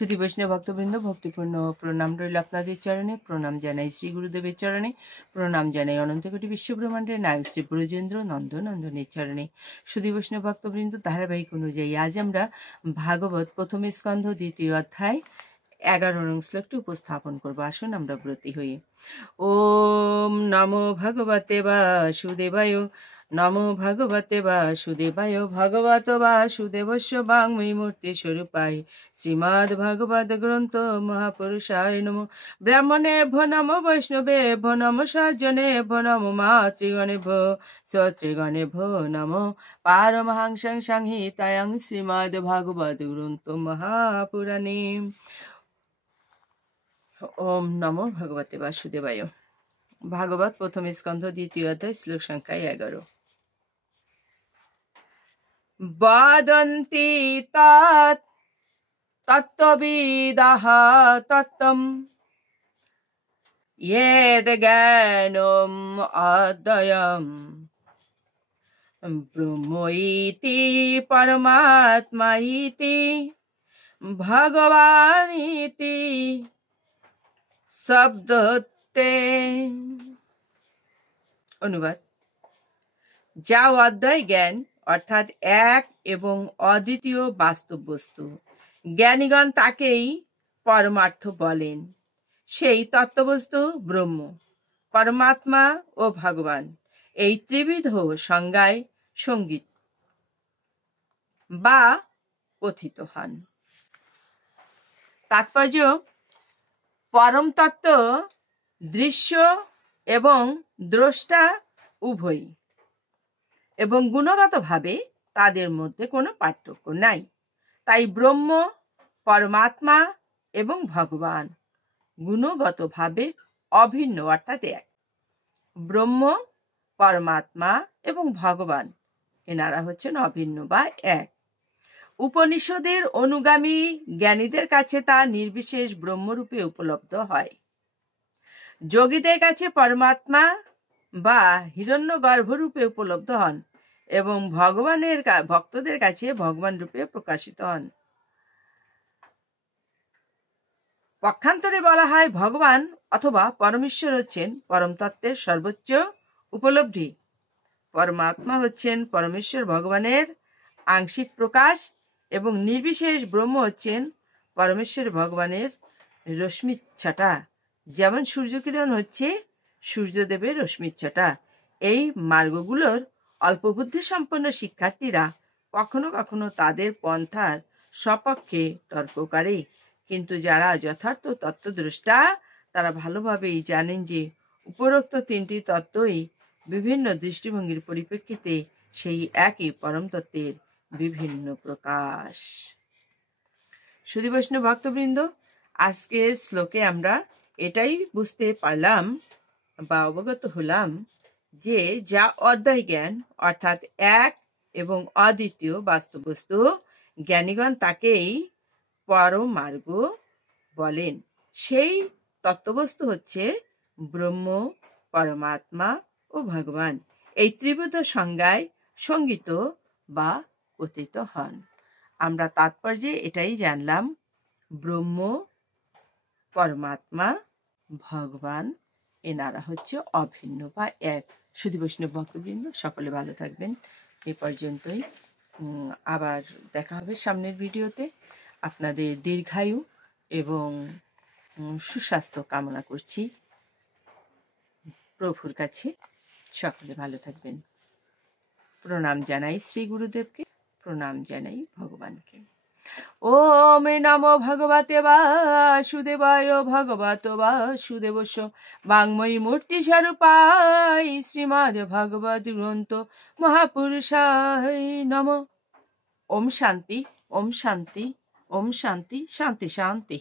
শুধু বৈষ্ণব ভক্তবৃন্দ, ভক্তিপূর্ণ প্রণাম রইল আপনাদের চরণে। প্রণাম জানাই শ্রী গুরুদেবের চরণে। প্রণাম জানাই অনন্ত কোটি বিশ্বব্রহ্মাণ্ডের নায়ক শ্রী ব্রজেন্দ্র নন্দনের চরণে। শুধু বৈষ্ণব ভক্তবৃন্দ, ধারাবাহিক অনুযায়ী আজ আমরা ভাগবত প্রথম স্কন্ধ দ্বিতীয় অধ্যায় 11 নং শ্লোকটি উপস্থাপন করব। আসুন আমরা ব্রতী হই। ওম নমো ভগবতে বাসুদেবায়, নমো ভগবতে বাসুদেবায়, ভগবত বাসুদেবস্য বাংময়ী মূর্তি স্বরূপায় শ্রীমদ্ ভগবদ গ্রন্থ মহাপুরুষায় নমো। ব্রাহ্মণে ভো নমো, বৈষ্ণবে ভো নমো, সজ্জনে ভো নমো, মাতৃগণে ভো, সত্রীগণে ভো নমো। পারমহংসং সংহিতায়ং শ্রীমদ্ ভাগবত গ্রন্থ মহাপুরাণে। ওম নমো ভগবতে বাসুদেবায়। ভাগবত প্রথম স্কন্ধ দ্বিতীয় অধ্যায় শ্লোক সংখ্যা 11। বদন্তি তত্ত্ববিদাঃ তত্ত্বম ইয়েদ জ্ঞানম অদ্বয়ম ব্রহ্ম ইতি পরমাত্মা ইতি ভগবান ইতি শব্দতে। অনুবাদ: যা অদ্বয় জ্ঞান অর্থাৎ এক এবং অদ্বিতীয় বাস্তব বস্তু, জ্ঞানীগণ তাকেই পরমার্থ বলেন। সেই তত্ত্ববস্তু ব্রহ্ম, পরমাত্মা ও ভগবান এই ত্রিবিধ সংজ্ঞায় সঙ্গীত বা কথিত হন। তাৎপর্য: পরম তত্ত্ব দৃশ্য এবং দ্রষ্টা উভয়ই, এবং গুণগতভাবে তাদের মধ্যে কোনো পার্থক্য নাই। তাই ব্রহ্ম, পরমাত্মা এবং ভগবান গুণগতভাবে অভিন্ন অর্থাৎ এক। ব্রহ্ম, পরমাত্মা এবং ভগবান এনারা হচ্ছেন অভিন্ন বা এক। উপনিষদের অনুগামী জ্ঞানীদের কাছে তা নির্বিশেষ ব্রহ্মরূপে উপলব্ধ হয়। যোগীদের কাছে পরমাত্মা বা হিরণ্যগর্ভরূপে উপলব্ধ হন এবং ভক্তদের কাছে ভগবান রূপে প্রকাশিত হন। পক্ষান্তরে বলা হয়, ভগবান অথবা পরমেশ্বর হচ্ছেন পরম তত্ত্বের সর্বোচ্চ উপলব্ধি। পরমাত্মা হচ্ছেন পরমেশ্বর ভগবানের আংশিক প্রকাশ এবং নির্বিশেষ ব্রহ্ম হচ্ছেন পরমেশ্বর ভগবানের রশ্মিচ্ছটা। যেমন সূর্যকিরণ হচ্ছে সূর্যদেবের রশ্মিচ্ছটা। এই মার্গগুলোর অল্পবুদ্ধি সম্পন্ন শিক্ষার্থীরা কখনো কখনো তাদের পন্থার সপক্ষে তর্ক করে, কিন্তু যারা যথার্থ তত্ত্বদ্রষ্টা তারা ভালোভাবেই জানেন যে উপরোক্ত তিনটি তত্ত্বই বিভিন্ন দৃষ্টিভঙ্গির পরিপ্রেক্ষিতে সেই একই পরম তত্ত্বের বিভিন্ন প্রকাশ। শুধু বৈষ্ণব ভক্তবৃন্দ, আজকের শ্লোকে আমরা এটাই বুঝতে পারলাম বা অবগত হলাম যে যা অদ্বয় জ্ঞান অর্থাৎ এক এবং অদ্বিতীয় বাস্তব বস্তু, জ্ঞানীগণ তাকেই পরমার্গ বলেন। সেই তত্ত্ববস্তু হচ্ছে ব্রহ্ম, পরমাত্মা ও ভগবান। এই ত্রিবিধ সংজ্ঞায় সঙ্গীত বা কথিত হন। আমরা তাৎপর্যে এটাই জানলাম, ব্রহ্ম, পরমাত্মা, ভগবান এনারা হচ্ছে অভিন্ন বা এক। শুধু বৈষ্ণব ভক্তবৃন্দ, সকলে ভালো থাকবেন। এ পর্যন্তই। আবার দেখা হবে সামনের ভিডিওতে। আপনাদের দীর্ঘায়ু এবং সুস্বাস্থ্য কামনা করছি প্রভুর কাছে। সকলে ভালো থাকবেন। প্রণাম জানাই শ্রী গুরুদেবকে, প্রণাম জানাই ভগবানকে। ওম নমো ভগবতে বাসুদেবায়, ভগবত বাসুদেবস্য বাংময়ী মূর্তি স্বরূপায় শ্রীমদ্ ভগবদ গ্রন্থ মহাপুরুষায় নমঃ। ওম শান্তি, ওম শান্তি, ওম শান্তি, শান্তি শান্তি।